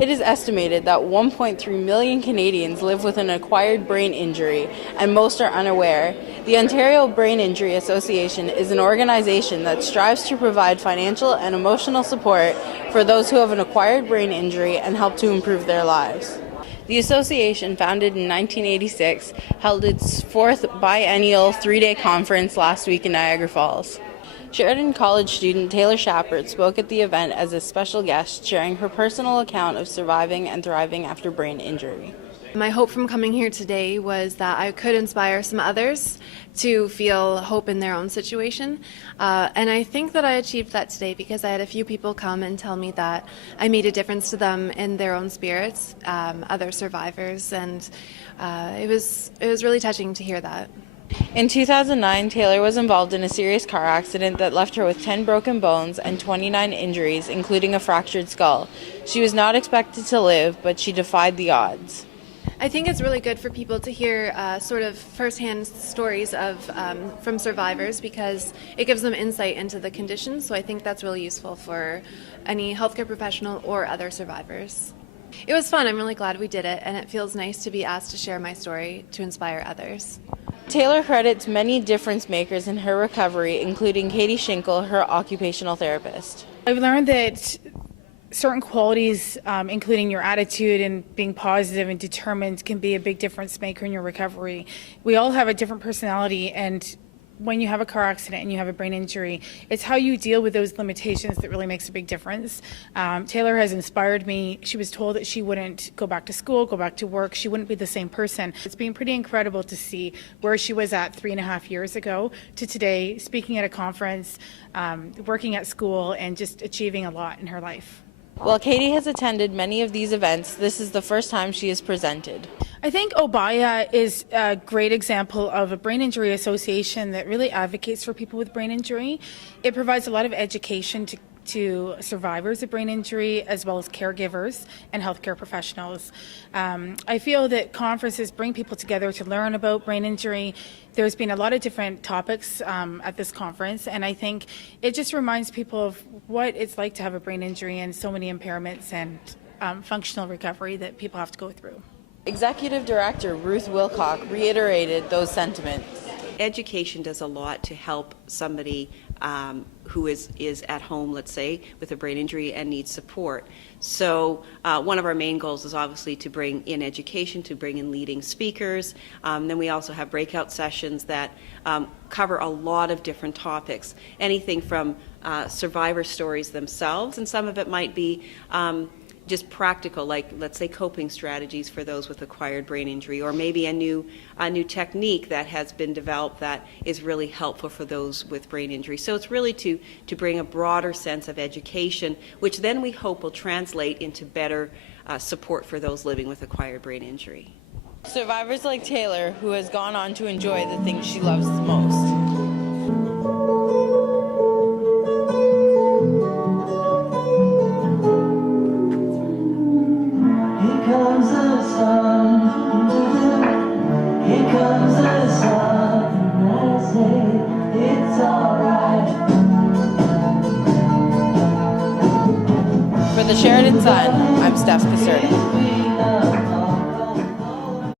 It is estimated that 1.3 million Canadians live with an acquired brain injury, and most are unaware. The Ontario Brain Injury Association is an organization that strives to provide financial and emotional support for those who have an acquired brain injury and help to improve their lives. The association, founded in 1986, held its fourth biennial three-day conference last week in Niagara Falls. Sheridan College student Taylor Shapert spoke at the event as a special guest, sharing her personal account of surviving and thriving after brain injury. My hope from coming here today was that I could inspire some others to feel hope in their own situation. And I think that I achieved that today because I had a few people come and tell me that I made a difference to them in their own spirits, other survivors, and it was really touching to hear that. In 2009, Taylor was involved in a serious car accident that left her with 10 broken bones and 29 injuries, including a fractured skull. She was not expected to live, but she defied the odds. I think it's really good for people to hear sort of firsthand stories from survivors because it gives them insight into the condition, so I think that's really useful for any healthcare professional or other survivors. It was fun. I'm really glad we did it, and it feels nice to be asked to share my story to inspire others. Taylor credits many difference makers in her recovery, including Katie Schinkel, her occupational therapist. I've learned that certain qualities, including your attitude and being positive and determined, can be a big difference maker in your recovery. We all have a different personality, and when you have a car accident and you have a brain injury, it's how you deal with those limitations that really makes a big difference. Taylor has inspired me. She was told that she wouldn't go back to school, go back to work. She wouldn't be the same person. It's been pretty incredible to see where she was at 3.5 years ago to today, speaking at a conference, working at school, and just achieving a lot in her life. While Katie has attended many of these events, this is the first time she has presented. I think OBIA is a great example of a brain injury association that really advocates for people with brain injury. It provides a lot of education to survivors of brain injury as well as caregivers and healthcare professionals. I feel that conferences bring people together to learn about brain injury. There's been a lot of different topics at this conference, and I think it just reminds people of what it's like to have a brain injury and so many impairments and functional recovery that people have to go through. Executive Director Ruth Wilcock reiterated those sentiments. Education does a lot to help somebody who is at home, let's say, with a brain injury and needs support. So one of our main goals is obviously to bring in education, to bring in leading speakers. Then we also have breakout sessions that cover a lot of different topics, anything from survivor stories themselves, and some of it might be just practical, like let's say coping strategies for those with acquired brain injury, or maybe a new technique that has been developed that is really helpful for those with brain injury. So it's really to bring a broader sense of education, which then we hope will translate into better support for those living with acquired brain injury. Survivors like Taylor, who has gone on to enjoy the things she loves the most. For the Sheridan Sun, I'm Steph Caserta.